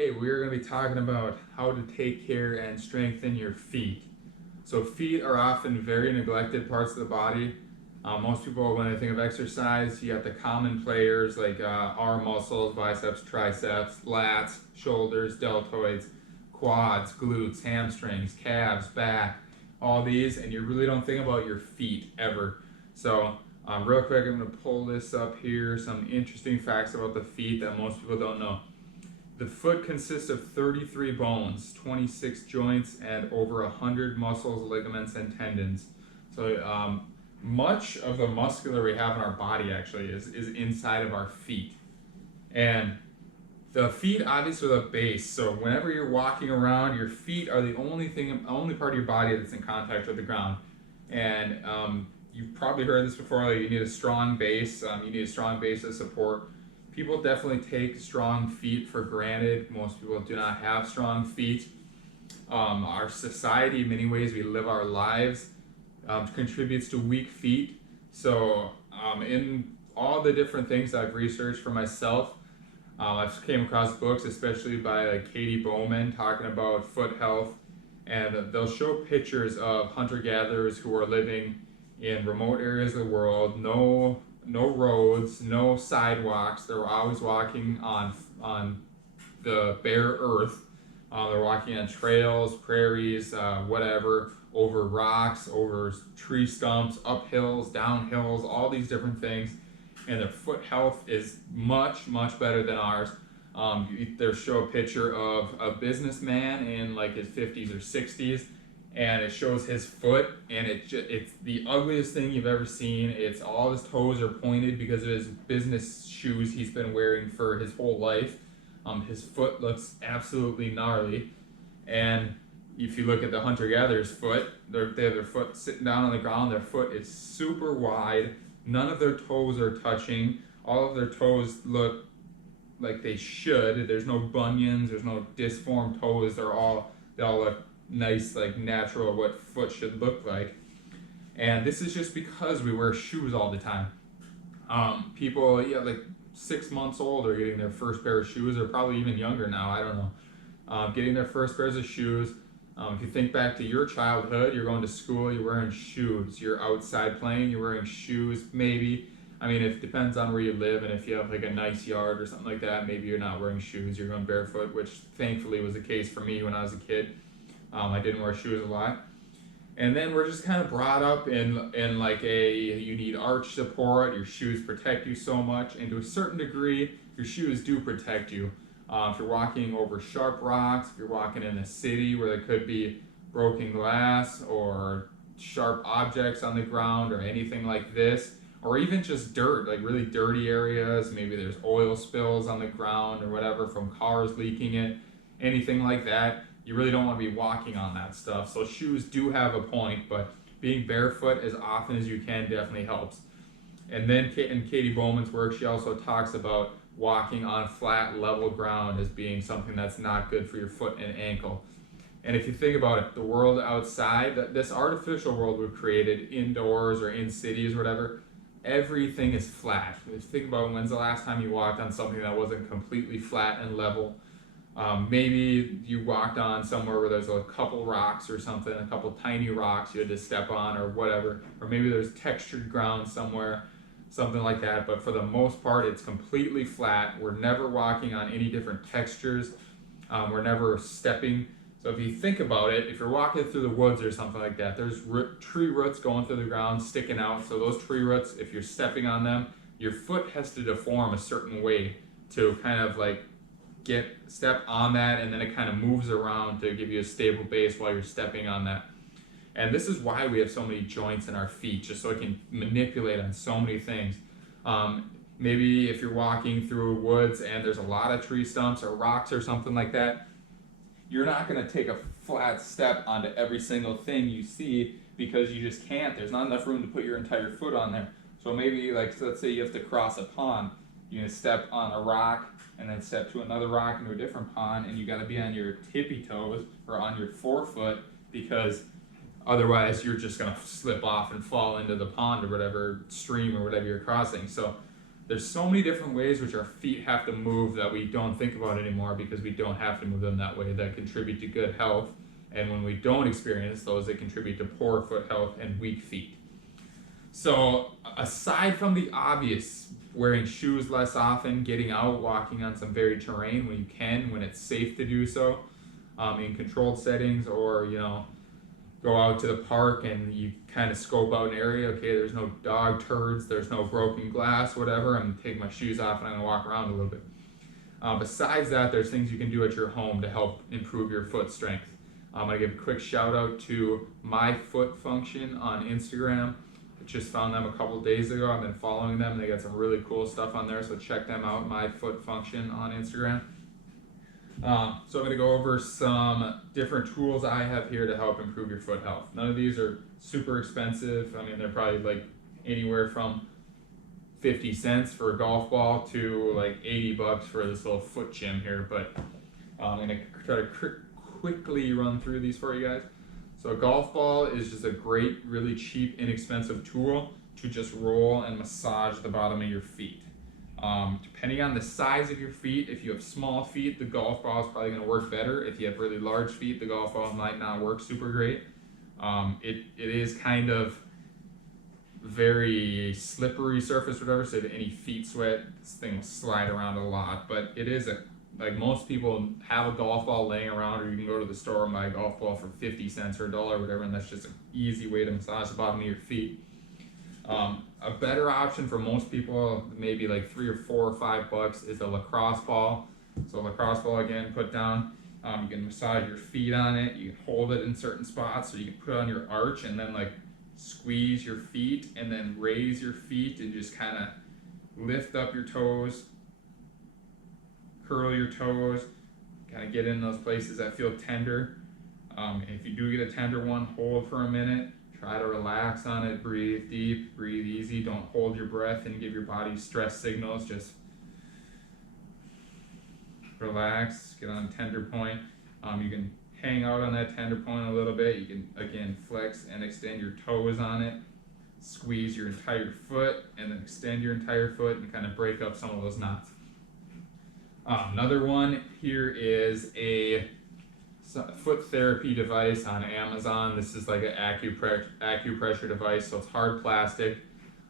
Today we're going to be talking about how to take care and strengthen your feet. So feet are often very neglected parts of the body. Most people, when they think of exercise, you got the common players like arm muscles, biceps, triceps, lats, shoulders, deltoids, quads, glutes, hamstrings, calves, back, all these, and you really don't think about your feet ever. So real quick, I'm going to pull this up here, some interesting facts about the feet that most people don't know. The foot consists of 33 bones, 26 joints, and over 100 muscles, ligaments, and tendons. So much of the muscular we have in our body actually is inside of our feet. And the feet obviously are the base. So whenever you're walking around, your feet are the only part of your body that's in contact with the ground. And you've probably heard this before, like you need a strong base. You need a strong base of support. People definitely take strong feet for granted. Most people do not have strong feet. Our society, in many ways, we live our lives, contributes to weak feet. So in all the different things I've researched for myself, I've came across books, especially by Katie Bowman, talking about foot health, and they'll show pictures of hunter-gatherers who are living in remote areas of the world, no roads, no sidewalks. They're always walking on the bare earth. They're walking on trails, prairies, whatever, over rocks, over tree stumps, up hills, down hills, all these different things. And their foot health is much, much better than ours. They show a picture of a businessman in like his 50s or 60s, and it shows his foot, and it's the ugliest thing you've ever seen. It's all his toes are pointed because of his business shoes he's been wearing for his whole life. His foot looks absolutely gnarly. And if you look at the hunter-gatherer's foot, they have their foot sitting down on the ground. Their foot is super wide. None of their toes are touching. All of their toes look like they should. There's no bunions. There's no disformed toes. They all look nice, like natural, what foot should look like. And this is just because we wear shoes all the time. People, like 6 months old are getting their first pair of shoes, or probably even younger now, I don't know. Getting their first pairs of shoes. If you think back to your childhood, you're going to school, you're wearing shoes. You're outside playing, you're wearing shoes, maybe. I mean, it depends on where you live, and if you have like a nice yard or something like that, maybe you're not wearing shoes, you're going barefoot, which thankfully was the case for me when I was a kid. I didn't wear shoes a lot. And then we're just kind of brought up in like you need arch support, your shoes protect you so much, and to a certain degree, your shoes do protect you. If you're walking over sharp rocks, if you're walking in a city where there could be broken glass or sharp objects on the ground or anything like this, or even just dirt, like really dirty areas, maybe there's oil spills on the ground or whatever from cars leaking it, anything like that, you really don't want to be walking on that stuff. So shoes do have a point, but being barefoot as often as you can definitely helps. And then in Katie Bowman's work, she also talks about walking on flat, level ground as being something that's not good for your foot and ankle. And if you think about it, the world outside, this artificial world we've created indoors or in cities or whatever, everything is flat. If you think about when's the last time you walked on something that wasn't completely flat and level. Maybe you walked on somewhere where there's a couple rocks or something, a couple tiny rocks you had to step on or whatever, or maybe there's textured ground somewhere, something like that. But for the most part, it's completely flat. We're never walking on any different textures. We're never stepping. So if you think about it, if you're walking through the woods or something like that, there's tree roots going through the ground, sticking out. So those tree roots, if you're stepping on them, your foot has to deform a certain way to kind of like step on that, and then it kind of moves around to give you a stable base while you're stepping on that. And this is why we have so many joints in our feet, just so it can manipulate on so many things. Maybe if you're walking through woods and there's a lot of tree stumps or rocks or something like that, you're not going to take a flat step onto every single thing you see because you just can't. There's not enough room to put your entire foot on there. So maybe so let's say you have to cross a pond. You're going to step on a rock and then step to another rock into a different pond, and you got to be on your tippy toes or on your forefoot because otherwise you're just going to slip off and fall into the pond or whatever stream or whatever you're crossing. So there's so many different ways which our feet have to move that we don't think about anymore because we don't have to move them that way, that contribute to good health. And when we don't experience those, they contribute to poor foot health and weak feet. So aside from the obvious, wearing shoes less often, getting out, walking on some varied terrain when you can, when it's safe to do so, in controlled settings, or go out to the park and you kind of scope out an area. Okay, there's no dog turds, there's no broken glass, whatever. I'm gonna take my shoes off and I'm gonna walk around a little bit. Besides that, there's things you can do at your home to help improve your foot strength. I'm gonna give a quick shout out to Myofascial on Instagram. I just found them a couple days ago. I've been following them. They got some really cool stuff on there, so check them out. Myofascial on Instagram. So I'm going to go over some different tools I have here to help improve your foot health. None of these are super expensive. I mean, they're probably like anywhere from 50 cents for a golf ball to like $80 for this little foot gym here. But I'm going to try to quickly run through these for you guys. So a golf ball is just a great, really cheap, inexpensive tool to just roll and massage the bottom of your feet. Depending on the size of your feet, if you have small feet, the golf ball is probably going to work better. If you have really large feet, the golf ball might not work super great. It is kind of very slippery surface, whatever, so if any feet sweat, this thing will slide around a lot. But it is like most people have a golf ball laying around, or you can go to the store and buy a golf ball for 50 cents or $1 or whatever, and that's just an easy way to massage the bottom of your feet. A better option for most people, maybe like $3 or $4 or $5, is a lacrosse ball. So lacrosse ball, again, put down. You can massage your feet on it. You can hold it in certain spots, so you can put it on your arch and then like squeeze your feet and then raise your feet and just kind of lift up your toes, curl your toes, kind of get in those places that feel tender. If you do get a tender one, hold for a minute. Try to relax on it, breathe deep, breathe easy. Don't hold your breath and give your body stress signals. Just relax, get on a tender point. You can hang out on that tender point a little bit. You can, again, flex and extend your toes on it. Squeeze your entire foot and then extend your entire foot and kind of break up some of those knots. Another one here is a foot therapy device on Amazon. This is like an acupressure device, so it's hard plastic.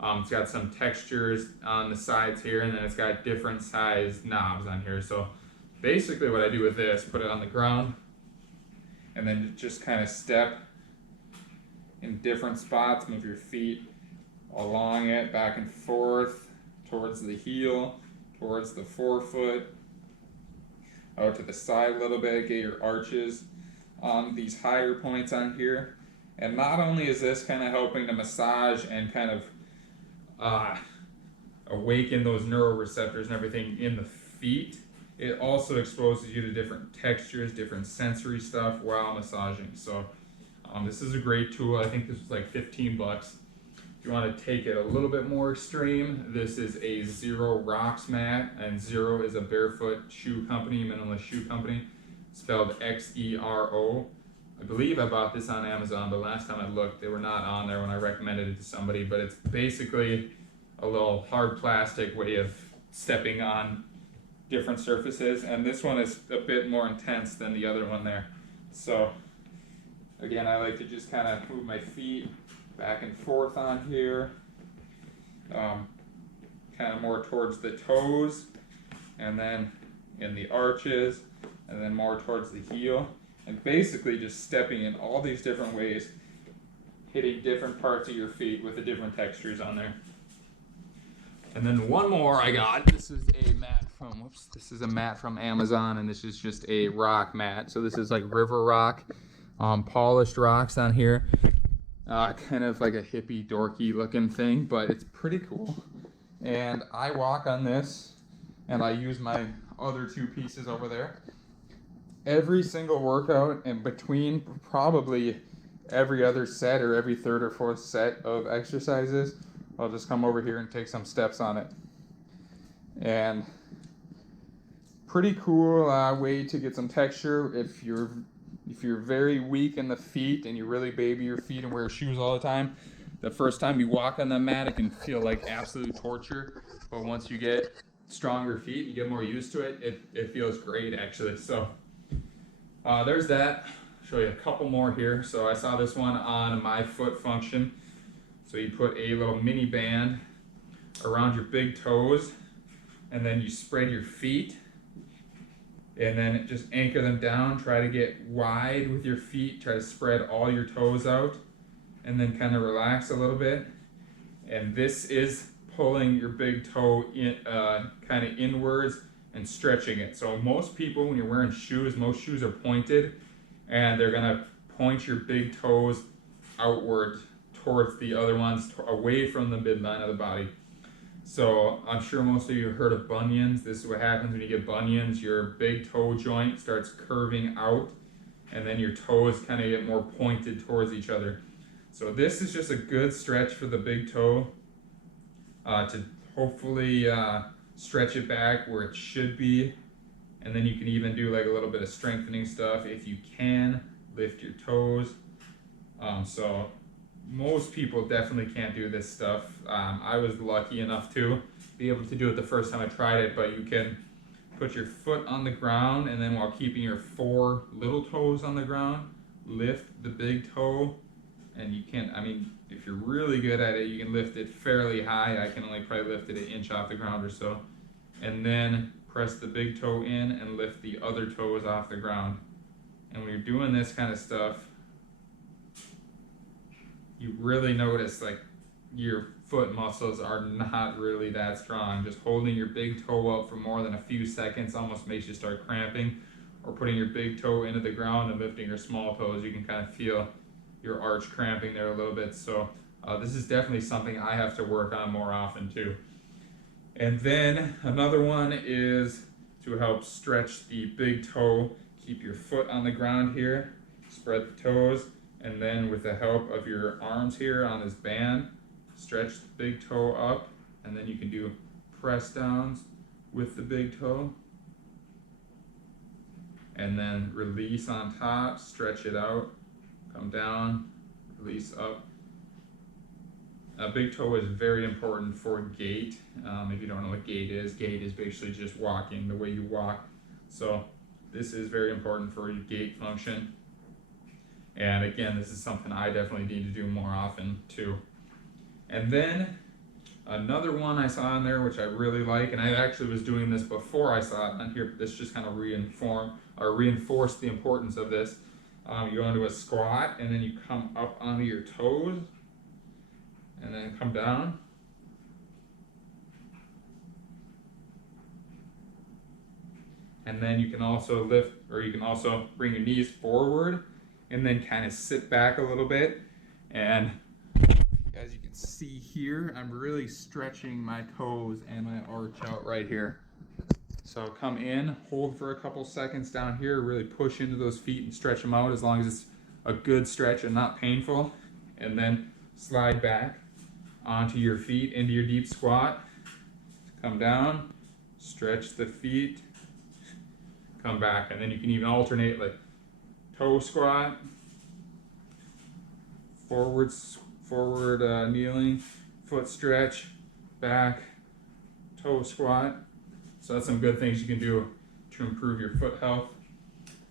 It's got some textures on the sides here, and then it's got different size knobs on here. So basically what I do with this, put it on the ground and then just kind of step in different spots, move your feet along it, back and forth, towards the heel, towards the forefoot, out to the side a little bit, get your arches on these higher points on here. And not only is this kind of helping to massage and kind of awaken those neuroreceptors and everything in the feet, it also exposes you to different textures, different sensory stuff while massaging. So this is a great tool. I think this was like $15. If you want to take it a little bit more extreme, this is a Zero Rocks mat, and Zero is a barefoot shoe company, minimalist shoe company, spelled Xero. I believe I bought this on Amazon, but last time I looked, they were not on there when I recommended it to somebody. But it's basically a little hard plastic way of stepping on different surfaces, and this one is a bit more intense than the other one there. So again, I like to just kind of move my feet back and forth on here, kind of more towards the toes, and then in the arches, and then more towards the heel, and basically just stepping in all these different ways, hitting different parts of your feet with the different textures on there. And then one more I got. This is a mat from Amazon, and this is just a rock mat. So this is like river rock, polished rocks on here. Kind of like a hippie, dorky looking thing, but it's pretty cool. And I walk on this, and I use my other two pieces over there. Every single workout, and between probably every other set or every third or fourth set of exercises, I'll just come over here and take some steps on it. And pretty cool way to get some texture if you're very weak in the feet and you really baby your feet and wear shoes all the time. the first time you walk on that mat, it can feel like absolute torture. But once you get stronger feet, you get more used to it, it feels great actually. So there's that. Show you a couple more here. So I saw this one on Myofascial. So you put a little mini band around your big toes, and then you spread your feet, and then just anchor them down. Try to get wide with your feet. Try to spread all your toes out, and then kind of relax a little bit. And this is pulling your big toe in, kind of inwards and stretching it. So most people, when you're wearing shoes, most shoes are pointed, and they're gonna point your big toes outward towards the other ones, away from the midline of the body. So I'm sure most of you have heard of bunions. This is what happens when you get bunions. Your big toe joint starts curving out, and then your toes kind of get more pointed towards each other. So this is just a good stretch for the big toe to hopefully stretch it back where it should be. And then you can even do like a little bit of strengthening stuff if you can. Lift your toes. So most people definitely can't do this stuff. I was lucky enough to be able to do it the first time I tried it, but you can put your foot on the ground, and then while keeping your 4 little toes on the ground, lift the big toe. And you can, I mean, if you're really good at it, you can lift it fairly high. I can only probably lift it an inch off the ground or so. And then press the big toe in and lift the other toes off the ground. And when you're doing this kind of stuff, you really notice like your foot muscles are not really that strong. Just holding your big toe up for more than a few seconds almost makes you start cramping. Or putting your big toe into the ground and lifting your small toes, you can kind of feel your arch cramping there a little bit. So this is definitely something I have to work on more often too. And then another one is to help stretch the big toe. Keep your foot on the ground here, spread the toes, and then with the help of your arms here on this band, stretch the big toe up, and then you can do press downs with the big toe. And then release on top, stretch it out, come down, release up. A big toe is very important for gait. If you don't know what gait is basically just walking, the way you walk. So this is very important for your gait function. And again, this is something I definitely need to do more often too. And then another one I saw on there, which I really like, and I actually was doing this before I saw it on here, but this just kind of reinforced the importance of this. You go into a squat, and then you come up onto your toes, and then come down. And then you can also lift, or you can also bring your knees forward, and then kind of sit back a little bit. And as you can see here, I'm really stretching my toes and my arch out right here. So come in, hold for a couple seconds down here, really push into those feet and stretch them out as long as it's a good stretch and not painful. And then slide back onto your feet into your deep squat. Come down, stretch the feet, come back. And then you can even alternate like toe squat, forward kneeling, foot stretch, back, toe squat. So that's some good things you can do to improve your foot health.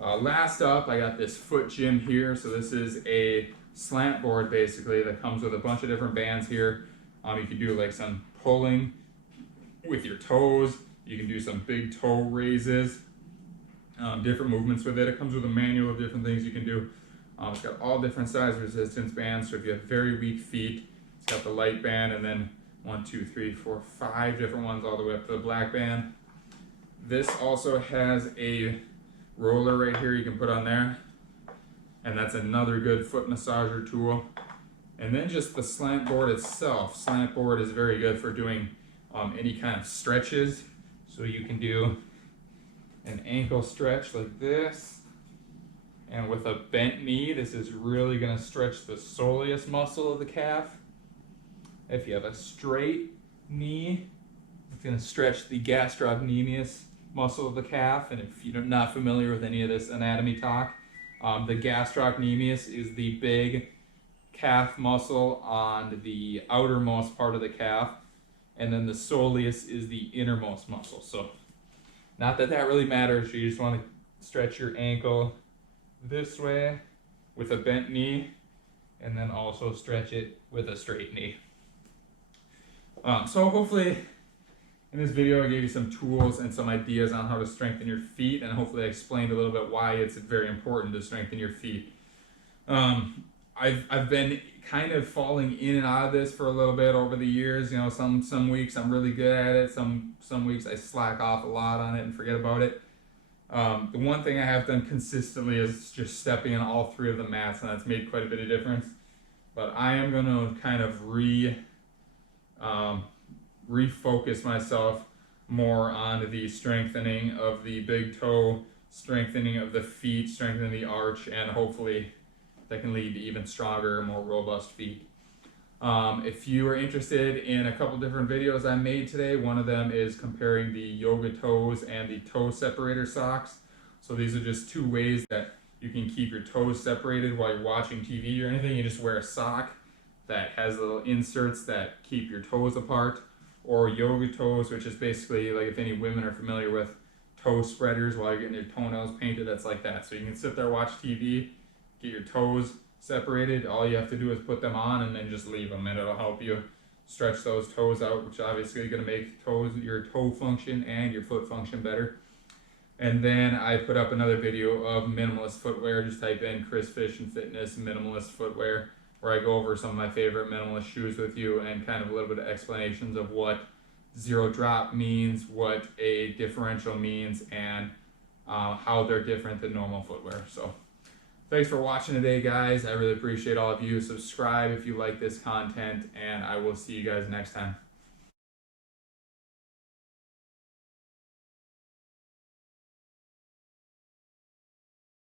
Last up, I got this foot gym here. So this is a slant board basically that comes with a bunch of different bands here. You can do like some pulling with your toes. You can do some big toe raises, different movements with it. It comes with a manual of different things you can do. It's got all different size resistance bands. So if you have very weak feet, it's got the light band, and then 1, 2, 3, 4, 5 different ones all the way up to the black band. This also has a roller right here you can put on there, and that's another good foot massager tool. And then just the slant board itself. Slant board is very good for doing any kind of stretches. So you can do an ankle stretch like this, and with a bent knee, this is really going to stretch the soleus muscle of the calf. If you have a straight knee, it's going to stretch the gastrocnemius muscle of the calf. And if you're not familiar with any of this anatomy talk, the gastrocnemius is the big calf muscle on the outermost part of the calf, and then the soleus is the innermost muscle. So not that that really matters, you just want to stretch your ankle this way with a bent knee, and then also stretch it with a straight knee. So hopefully in this video I gave you some tools and some ideas on how to strengthen your feet, and hopefully I explained a little bit why it's very important to strengthen your feet. I've been kind of falling in and out of this for a little bit over the years. You know, some weeks I'm really good at it, some weeks I slack off a lot on it and forget about it. The one thing I have done consistently is just stepping on all three of the mats, and that's made quite a bit of difference. But I am going to kind of refocus myself more on the strengthening of the big toe, strengthening of the feet, strengthening the arch, and hopefully that can lead to even stronger, more robust feet. If you are interested in a couple different videos I made today, one of them is comparing the yoga toes and the toe separator socks. So these are just two ways that you can keep your toes separated while you're watching TV or anything. You just wear a sock that has little inserts that keep your toes apart, or yoga toes, which is basically, like, if any women are familiar with toe spreaders while you're getting your toenails painted, that's like that. So you can sit there, watch TV, get your toes separated. All you have to do is put them on and then just leave them, and it'll help you stretch those toes out, which obviously is going to make your toe function and your foot function better. And then I put up another video of minimalist footwear. Just type in Chris Fish and Fitness minimalist footwear, where I go over some of my favorite minimalist shoes with you and kind of a little bit of explanations of what zero drop means, what a differential means, and how they're different than normal footwear. So thanks for watching today, guys. I really appreciate all of you. Subscribe if you like this content, and I will see you guys next time.